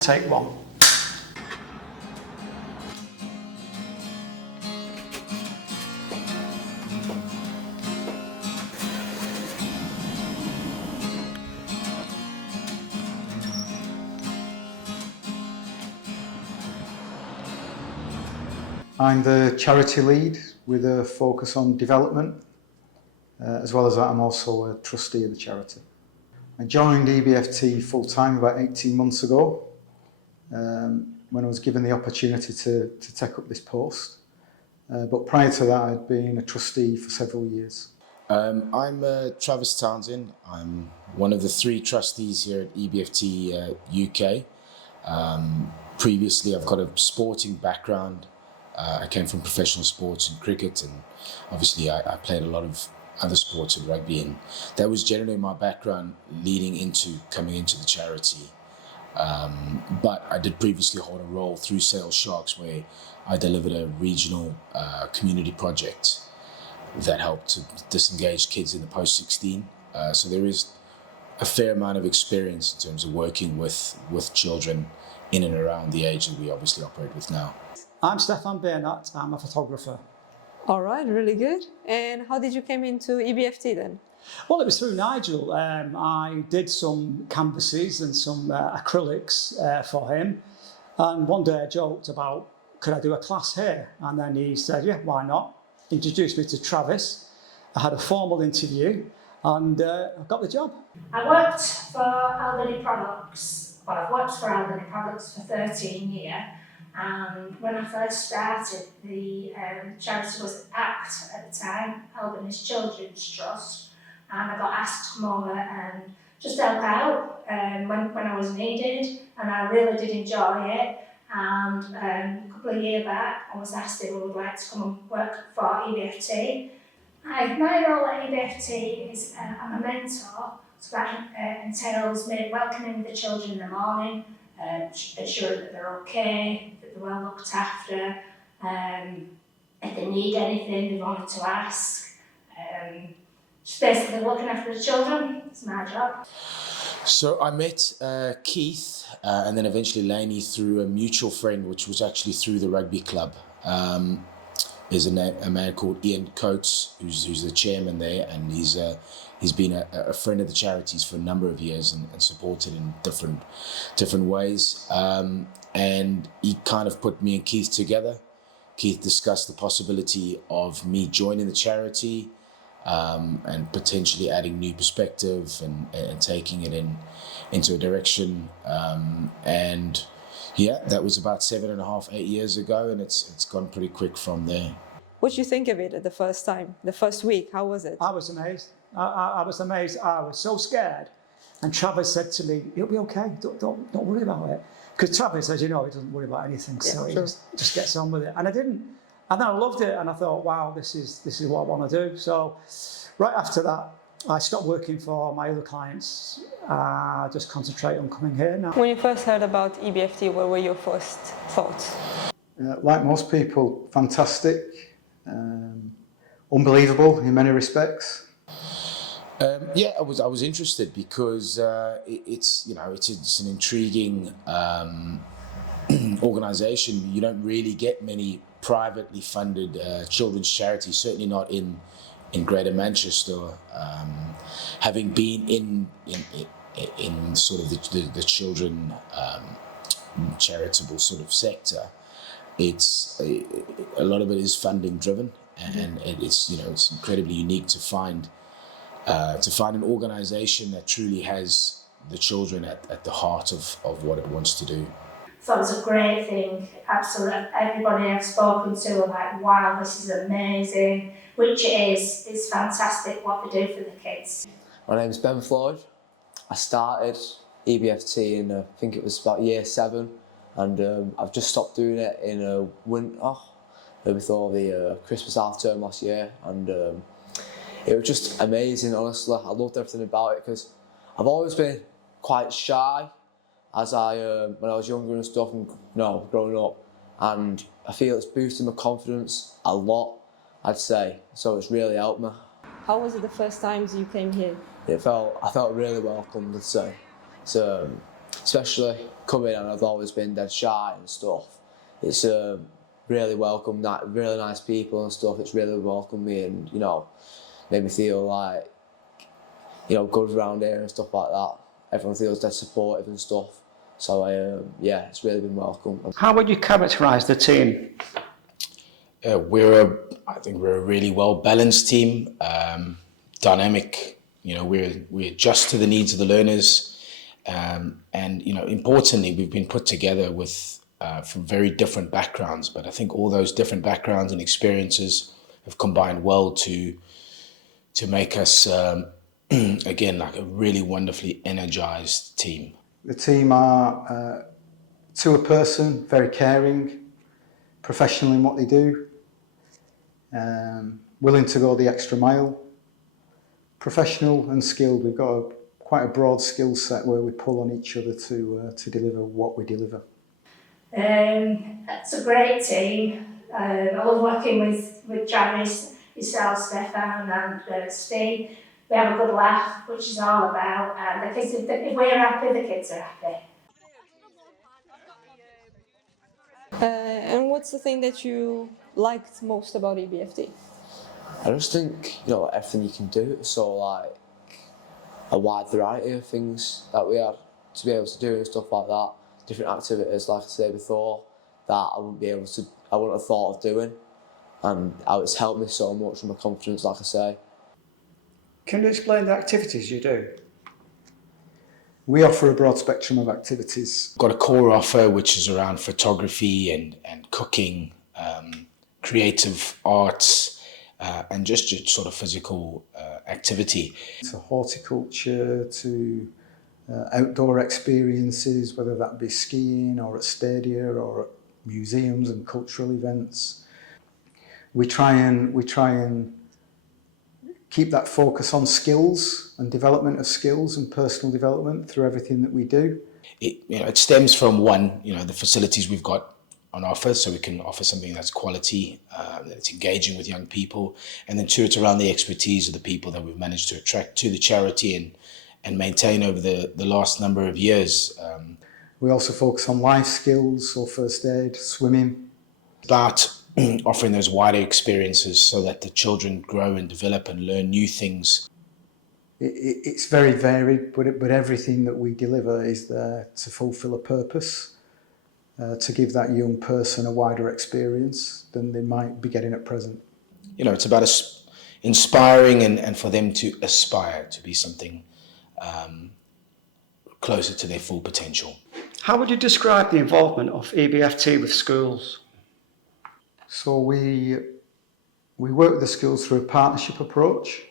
Take one. I'm the charity lead with a focus on development. As well as that, I'm also a trustee of the charity. I joined EBFT full-time about 18 months ago when I was given the opportunity to take up this post. But prior to that, I'd been a trustee for several years. I'm Travis Townsend. I'm one of the 3 trustees here at EBFT UK. Previously, I've got a sporting background. I came from professional sports and cricket, and obviously I played a lot of other sports and rugby, and that was generally my background leading into coming into the charity. But I did previously hold a role through Sales Sharks where I delivered a regional community project that helped to disengage kids in the post-16. So there is a fair amount of experience in terms of working with children in and around the age that we obviously operate with now. I'm Stefan Baine. I'm a photographer. All right, really good. And how did you come into EBFT then? Well, it was through Nigel. I did some canvases and some acrylics for him. And one day I joked about, could I do a class here? And then he said, yeah, why not? Introduced me to Travis. I had a formal interview and I got the job. I worked for Albany Products. Well, I've worked for Albany Products for 13 years. And when I first started, the charity was ACT at the time, Albany's Children's Trust, and I got asked to come over and just help out when I was needed, and I really did enjoy it. And a couple of years back, I was asked if I would like to come and work for EBFT. My role at EBFT is I'm a mentor, so that entails me welcoming the children in the morning, ensuring that they're okay, that they're well looked after, if they need anything they wanted to ask. Just basically looking after the children, it's my job. So I met Keith and then eventually Elaine through a mutual friend, which was actually through the rugby club. There's a man called Ian Coates, who's the chairman there, and he's been a friend of the charities for a number of years and supported in different ways. And he kind of put me and Keith together. Keith discussed the possibility of me joining the charity and potentially adding new perspective and taking it into a direction. And yeah, that was about 7.5, 8 years ago, and it's gone pretty quick from there. What did you think of it at the first time, the first week? How was it? I was amazed. I was amazed. I was so scared. And Travis said to me, "It'll be okay. Don't worry about it." Because Travis, as you know, he doesn't worry about anything, so he just gets on with it. And I didn't. And then I loved it, and I thought, wow, this is what I want to do. So right after that, I stopped working for my other clients. Just concentrate on coming here now. When you first heard about EBFT, what were your first thoughts? Like most people, fantastic, unbelievable in many respects. Yeah, I was interested because it's an intriguing organisation. You don't really get many privately funded children's charities, certainly not in Greater Manchester. Having been in sort of the children charitable sort of sector, it's a lot of it is funding driven, and it's incredibly unique to find an organisation that truly has the children at the heart of what it wants to do. So it was a great thing. Absolutely, everybody I've spoken to are like, wow, this is amazing, which it is. It's fantastic what they do for the kids. My name's Ben Floyd. I started EBFT in, I think it was about year 7, and I've just stopped doing it in winter, before the Christmas half term last year, and it was just amazing, honestly. I loved everything about it because I've always been quite shy as when I was younger and stuff, and growing up, and I feel it's boosted my confidence a lot, I'd say, so it's really helped me. How was it the first times you came here? I felt really welcomed, I'd say. So especially coming, and I've always been dead shy and stuff. It's really welcome, really nice people and stuff. It's really welcomed me, and made me feel like good around here and stuff like that. Everyone feels dead supportive and stuff. So it's really been welcome. How would you characterise the team? I think we're a really well-balanced team, dynamic. We adjust to the needs of the learners, and importantly, we've been put together with from very different backgrounds. But I think all those different backgrounds and experiences have combined well to make us again like a really wonderfully energized team. The team are, to a person, very caring, professional in what they do, willing to go the extra mile, professional and skilled. We've got quite a broad skill set where we pull on each other to deliver what we deliver. It's a great team. I love working with Travis, yourself, Stefan, and Steve. We have a good laugh, which is all about, and if we're happy, the kids are happy. And what's the thing that you liked most about EBFT? I just think everything you can do. So like a wide variety of things that we had to be able to do and stuff like that. Different activities, like I said before, that I wouldn't have thought of doing, and it's helped me so much with my confidence, like I say. Can you explain the activities you do? We offer a broad spectrum of activities. Got a core offer which is around photography and cooking, creative arts, and just your sort of physical activity. To horticulture, to outdoor experiences, whether that be skiing or at stadia or at museums and cultural events. We try and keep that focus on skills and development of skills and personal development through everything that we do. It stems from one, the facilities we've got on offer, so we can offer something that's quality, that's engaging with young people, and then two, it's around the expertise of the people that we've managed to attract to the charity and maintain over the last number of years. We also focus on life skills, so first aid, swimming. About offering those wider experiences so that the children grow and develop and learn new things. It's very varied, but everything that we deliver is there to fulfil a purpose, to give that young person a wider experience than they might be getting at present. It's about inspiring and for them to aspire to be something closer to their full potential. How would you describe the involvement of EBFT with schools? So we work with the schools through a partnership approach,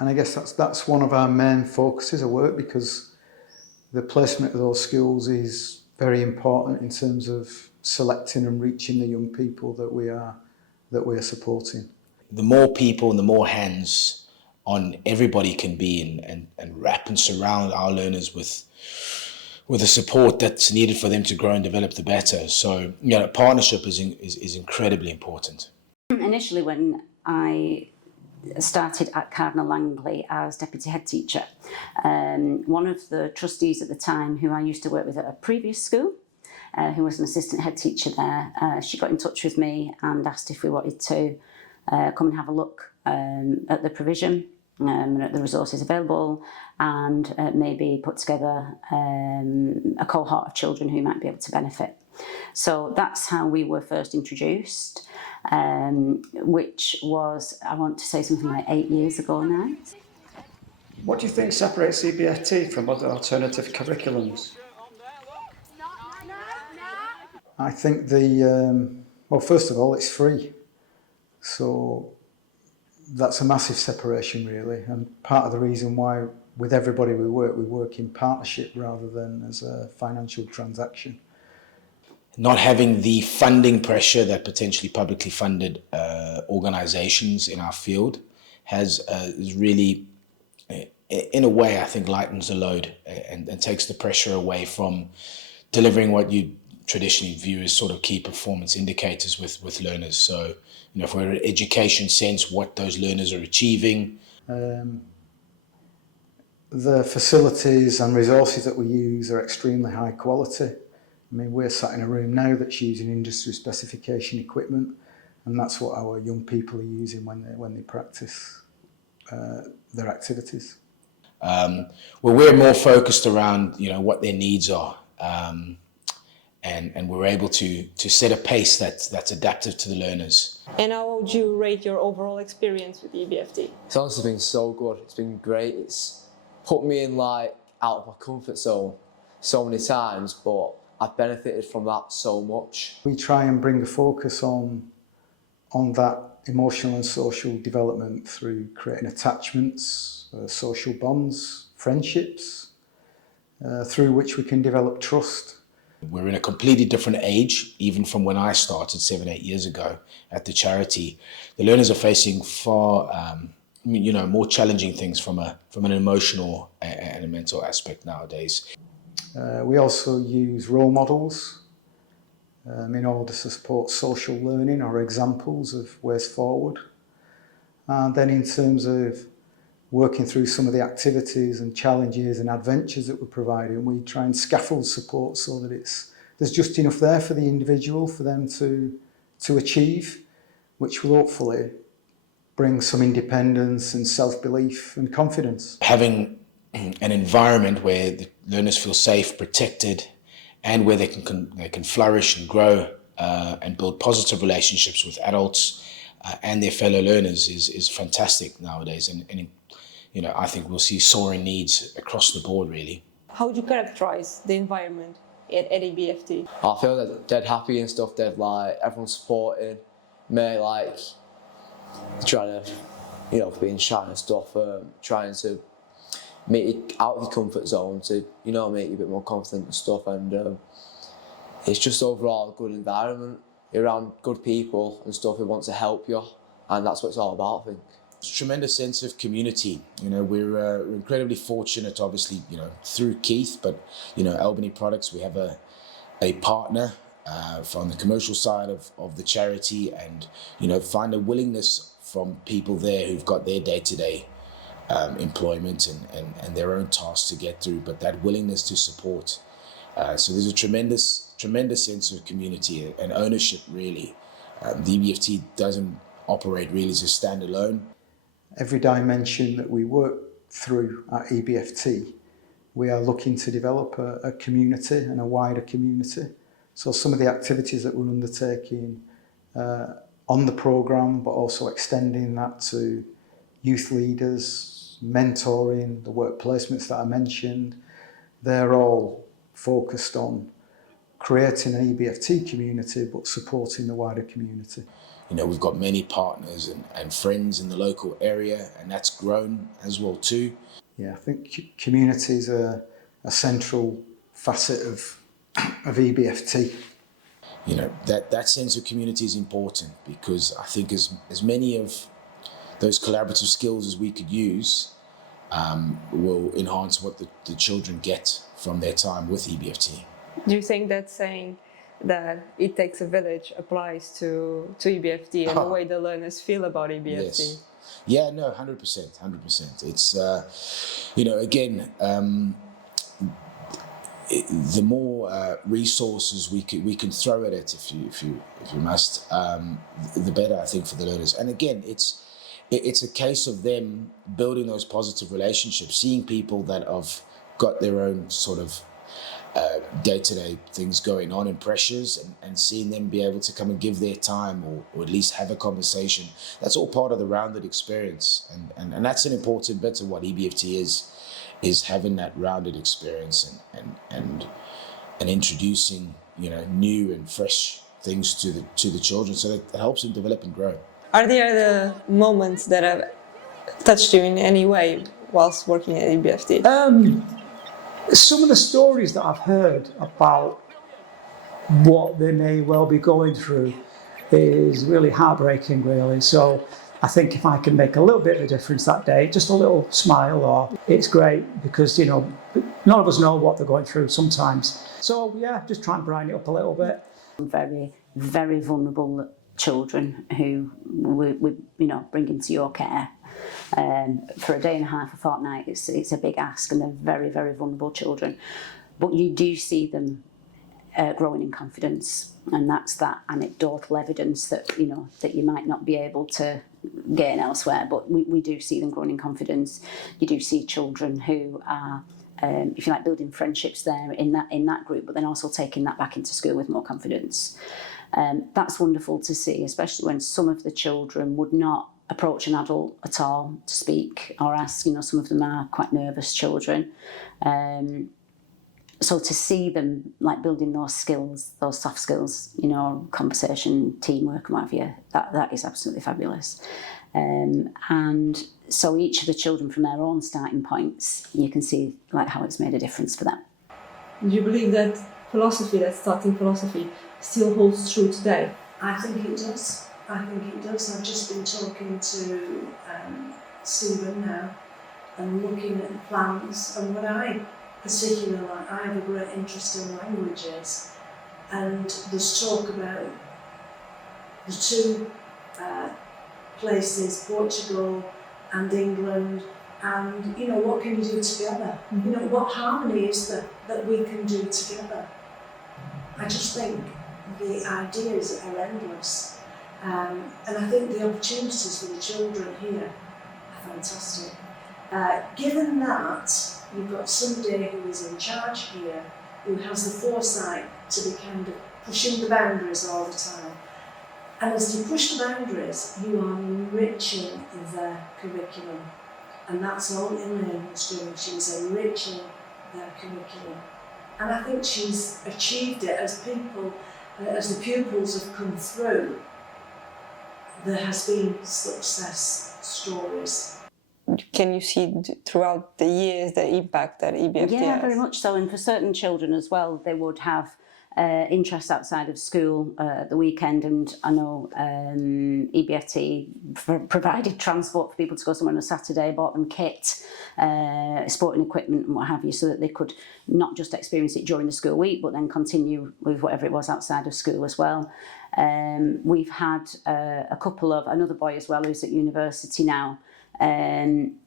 and I guess that's one of our main focuses of work, because the placement of those schools is very important in terms of selecting and reaching the young people that we are supporting. The more people and the more hands on everybody can be and wrap and surround our learners with the support that's needed for them to grow and develop, the better. So, partnership is incredibly important. Initially, when I started at Cardinal Langley as deputy head teacher, one of the trustees at the time, who I used to work with at a previous school, who was an assistant head teacher there, she got in touch with me and asked if we wanted to come and have a look at the provision and at the resources available, and maybe put together a cohort of children who might be able to benefit. So that's how we were first introduced, which was, I want to say, something like 8 years ago now. What do you think separates EBFT from other alternative curriculums? I think well, first of all, it's free. So that's a massive separation, really. And part of the reason why with everybody we work in partnership rather than as a financial transaction. Not having the funding pressure that potentially publicly funded organisations in our field has really, in a way, I think, lightens the load and takes the pressure away from delivering what you traditionally view as sort of key performance indicators with learners. So, for an education sense, what those learners are achieving. The facilities and resources that we use are extremely high quality. I mean, we're sat in a room now that's using industry specification equipment, and that's what our young people are using when they practice their activities. Well, we're more focused around, what their needs are, and we're able to set a pace that's adaptive to the learners. And how would you rate your overall experience with EBFT? It's honestly been so good. It's been great. It's put me in out of my comfort zone so many times, but I've benefited from that so much. We try and bring a focus on that emotional and social development through creating attachments, social bonds, friendships, through which we can develop trust. We're in a completely different age, even from when I started 7-8 years ago at the charity. The learners are facing far more challenging things from an emotional and a mental aspect nowadays. We also use role models in order to support social learning or examples of ways forward. And then in terms of working through some of the activities and challenges and adventures that we're providing, we try and scaffold support so that there's just enough there for the individual for them to achieve, which will hopefully bring some independence and self-belief and confidence. Having an environment where the learners feel safe, protected, and where they can flourish and grow and build positive relationships with adults and their fellow learners is fantastic nowadays. And I think we'll see soaring needs across the board, really. How would you characterize the environment at EBFT? I feel that they're happy and stuff. They're everyone's supporting me, trying to, being shy and stuff, trying to make you out of your comfort zone to, make you a bit more confident and stuff. And it's just overall a good environment. You're around good people and stuff who want to help you, and that's what it's all about, I think. It's a tremendous sense of community. We're incredibly fortunate, obviously, through Keith, but, Albany Products, we have a partner from the commercial side of the charity, and, find a willingness from people there who've got their day-to-day employment and their own tasks to get through, but that willingness to support. So there's a tremendous sense of community and ownership, really. The EBFT doesn't operate really as a standalone. Every dimension that we work through at EBFT, we are looking to develop a community and a wider community. So some of the activities that we're undertaking on the programme, but also extending that to youth leaders, mentoring, the work placements that I mentioned, they're all focused on creating an EBFT community, but supporting the wider community. We've got many partners and friends in the local area, and that's grown as well too. Yeah, I think community is a central facet of EBFT. That sense of community is important, because I think as many of those collaborative skills as we could use will enhance what the children get from their time with EBFT. Do you think that saying that it takes a village applies to EBFT and the way the learners feel about EBFT? Yes. Yeah, no, 100%. It's, again, the more resources we can throw at it, if you must, the better, I think, for the learners. And again, it's a case of them building those positive relationships, seeing people that have got their own sort of day-to-day things going on and pressures, and seeing them be able to come and give their time or at least have a conversation. That's all part of the rounded experience, and that's an important bit of what EBFT is having that rounded experience and introducing new and fresh things to the children, so that it helps them develop and grow. Are there other moments that have touched you in any way whilst working at EBFT? Some of the stories that I've heard about what they may well be going through is really heartbreaking, really. So I think if I can make a little bit of a difference that day, just a little smile, or it's great, because none of us know what they're going through sometimes. So yeah, just try and brighten it up a little bit. Very, very vulnerable children who we bring into your care. For a day and a half, a fortnight, it's a big ask, and they're very, very vulnerable children. But you do see them growing in confidence, and that's that anecdotal evidence that that you might not be able to gain elsewhere. But we do see them growing in confidence. You do see children who are, if you like, building friendships there in that group, but then also taking that back into school with more confidence. That's wonderful to see, especially when some of the children would not approach an adult at all to speak or ask. Some of them are quite nervous children. So to see them like building those skills, those soft skills, conversation, teamwork, and what have you, that is absolutely fabulous. And so each of the children from their own starting points, you can see like how it's made a difference for them. Do you believe that philosophy, that starting philosophy, still holds true today? I think it does. I've just been talking to Stephen now and looking at the plans, and when I have a great interest in languages, and there's talk about the two places, Portugal and England, and what can you do together? What harmony is there that we can do together? I just think the ideas are endless, and I think the opportunities for the children here are fantastic. Given that you've got somebody who is in charge here, who has the foresight to be kind of pushing the boundaries all the time. And as you push the boundaries, you are enriching the curriculum. And that's all Elaine was doing. She was enriching their curriculum. And I think she's achieved it as the pupils have come through. There has been success stories. Can you see throughout the years the impact that EBFT has? Yeah, very much so. And for certain children as well, they would have interests outside of school at the weekend. And I know EBFT provided transport for people to go somewhere on a Saturday, bought them kit, sporting equipment and what have you, so that they could not just experience it during the school week, but then continue with whatever it was outside of school as well. We've had another boy as well who's at university now.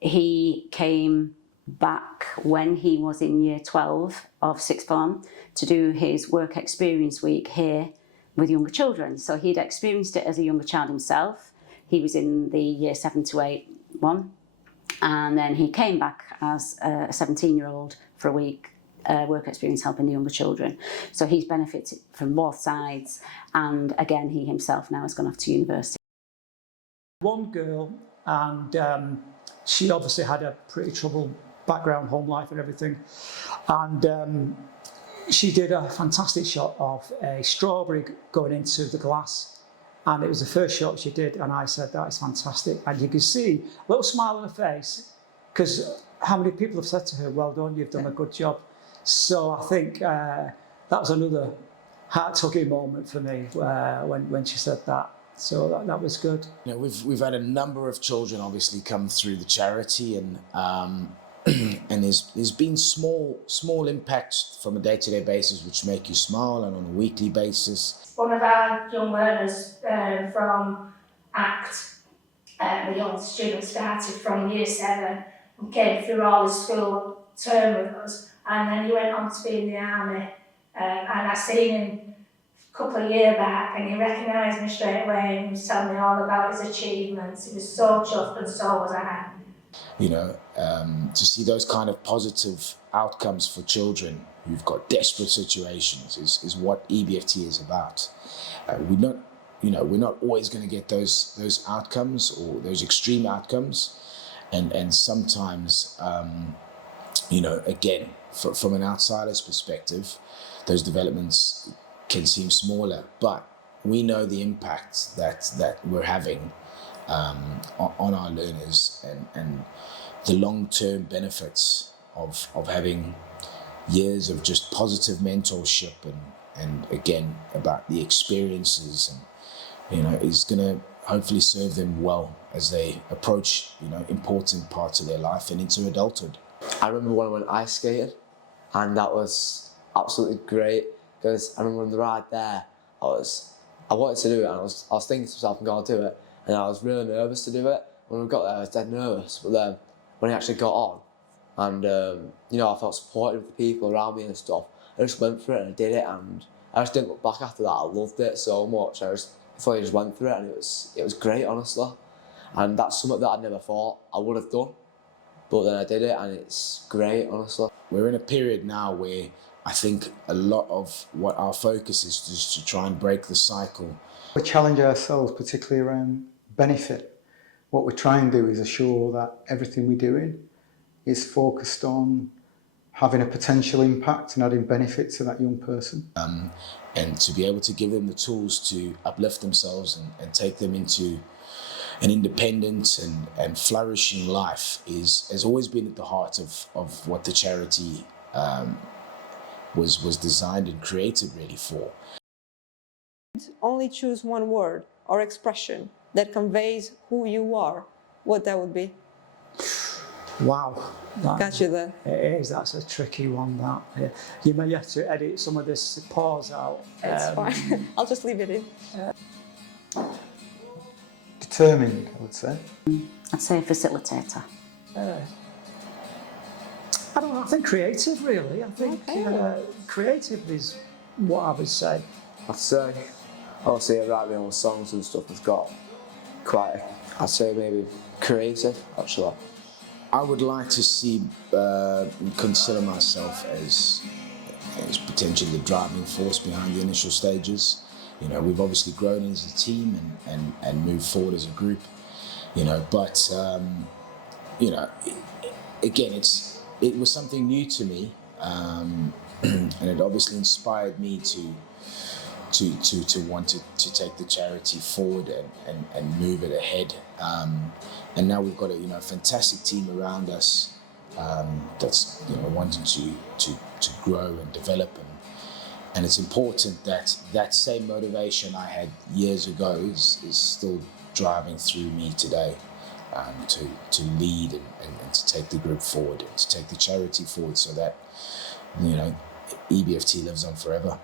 He came back when he was in year 12 of sixth form to do his work experience week here with younger children. So he'd experienced it as a younger child himself. He was in the year 7 to 8 one, and then he came back as a 17-year-old for a week, work experience helping the younger children. So he's benefited from both sides, and again he himself now has gone off to university. One girl, and she obviously had a pretty troubled background, home life and everything, and she did a fantastic shot of a strawberry going into the glass, and it was the first shot she did, and I said, that is fantastic. And you can see a little smile on her face, because how many people have said to her, well done, you've done a good job. So I think that was another heart-tugging moment for me when she said that. So that was good. We've had a number of children obviously come through the charity, and and there's been small impacts from a day-to-day basis which make you smile, and on a weekly basis. One of our young learners from ACT, the young student, started from year 7 and came through all the school term with us, and then he went on to be in the army, and I seen him a couple of years back, and he recognised me straight away and he was telling me all about his achievements. He was so chuffed, and so was I. To see those kind of positive outcomes for children who've got desperate situations is what EBFT is about. We're not always going to get those outcomes or those extreme outcomes, and sometimes again, from an outsider's perspective, those developments can seem smaller, but we know the impact that we're having on our learners, and the long-term benefits of having years of just positive mentorship and again about the experiences, and is going to hopefully serve them well as they approach important parts of their life and into adulthood. I remember when I went ice skating, and that was absolutely great, because I remember on the ride there I was I wanted to do it, and I was thinking to myself, I'm going to do it, and I was really nervous to do it. When we got there, I was dead nervous, but then when I actually got on, and you know, I felt supported with the people around me and stuff, I just went for it and I did it, and I just didn't look back after that. I loved it so much. I thought I just went through it, and it was great, honestly. And that's something that I never thought I would have done, but then I did it, and it's great, honestly. We're in a period now where I think a lot of what our focus is just to try and break the cycle. We challenge ourselves, particularly around benefit. What we try and do is assure that everything we're doing is focused on having a potential impact and adding benefit to that young person. And to be able to give them the tools to uplift themselves and take them into an independent and flourishing life has always been at the heart of what the charity was designed and created really for. Only choose one word or expression that conveys who you are, what that would be. Wow. Got you there. It is, that's a tricky one, that. Yeah. You may have to edit some of this pause out. It's fine. I'll just leave it in. Determined, I would say. I'd say facilitator. I don't know, I think creative, really. I think creative is what I would say. I'd say, obviously I write my own songs and stuff, it's got quite, I'd say maybe creative, actually. I would like to see, consider myself as potentially the driving force behind the initial stages. You know, we've obviously grown as a team and moved forward as a group, you know, but, you know, again, it was something new to me, and it obviously inspired me to want to take the charity forward and move it ahead. And now we've got a fantastic team around us that's wanting to grow and develop, and it's important that same motivation I had years ago is still driving through me today, to lead and to take the group forward and to take the charity forward, so that EBFT lives on forever.